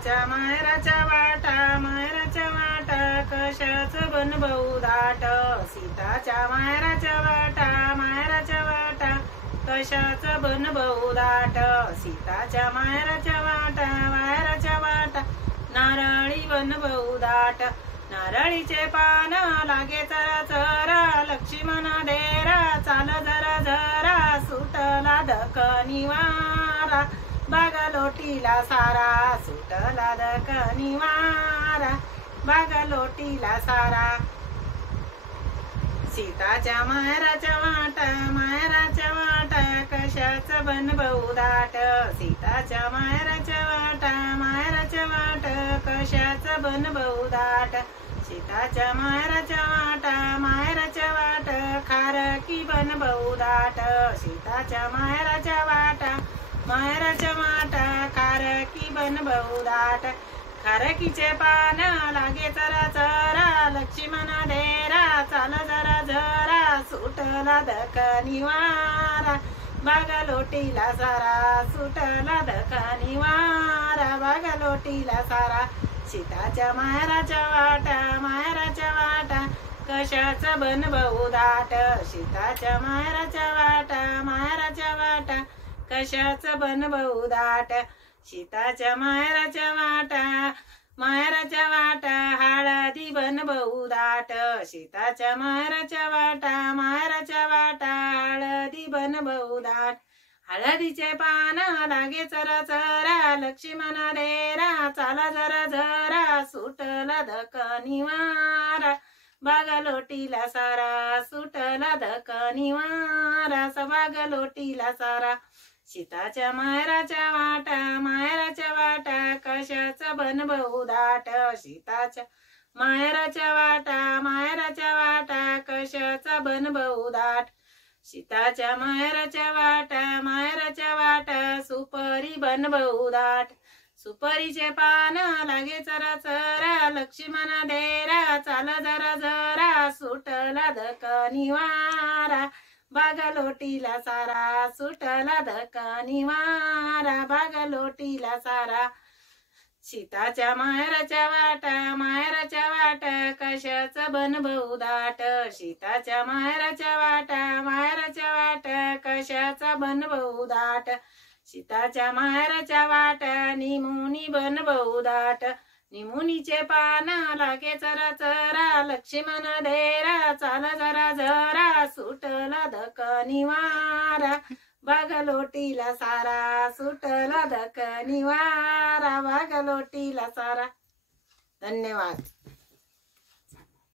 सीताच्या माहेराच्या वाटा कशाच बन बहुदाट सीताच्या माहेराच्या वाटा कशाच बन बहुदाट सीताच्या माहेराच्या वाटा नारळी बन बहुदाट नारळीचे पान लागे चरा चरा लक्ष्मण डेरा चाल जरा जरा सुटला दखनी वारा बागा लोटीला सारा सुटला दखनी वारा बागा लोटीला सारा सीताच्या माहेराच्या वाटा कशाच बन बहुदाट सीताच्या माहेराच्या वाटा कशाच बन बहुदाट सीताच्या माहेराच्या वाट खारकी बन बहुदाट सीताच्या माहेराच्या वाटा खारकी बन बहुदाट खारकीचे पान लागे चरा चरा लक्ष्मण डेरा चाल जरा जरा सुटला दखनी वारा बागा लोटीला सारा सुटला दखनी वारा बागा लोटीला सारा सीताच्या माहेराच्या वाटा कशाच बन बहुदाट सीताच्या माहेराच्या वाटा कशाच बन बहुदाट सीताच्या माहेराच्या वाटा हळदी बन बहुदाट सीताच्या माहेराच्या वाटा हळदी बन बहुदाट हळदीचे पान लागे चरा चरा लक्ष्मण डेरा चाला जरा जरा सुटला दखनी वारा बागा लोटीला सारा सुटला दखनी वारा बागा लोटीला सारा सीताच्या माहेराच्या वाटा कशाच बन बहुदाट सीताच्या माहेराच्या वाटा कशाच बन बहुदाट सीताच्या माहेराच्या वाटा सुपरी बन बहुदाट सुपरीचे पान लागे चरा चरा लक्ष्मण डेरा चाल जरा जरा सुटला दखनी वारा बागा लोटीला सारा सुटला दखनी वारा बागा लोटीला सारा सीताच्या माहेराच्या वाटा कशाच बन बहुदाट सीताच्या माहेराच्या वाटा कशाच बन बहुदाट सीताच्या माहेराच्या वाटा निमुनी बन बहुदाट निमुनीचे पान लागे चरा चरा लक्ष्मण डेरा चाल जरा जरा सुटला दखनी वारा बागा लोटीला सारा सुटला दखनी वारा बागा लोटीला सारा। धन्यवाद।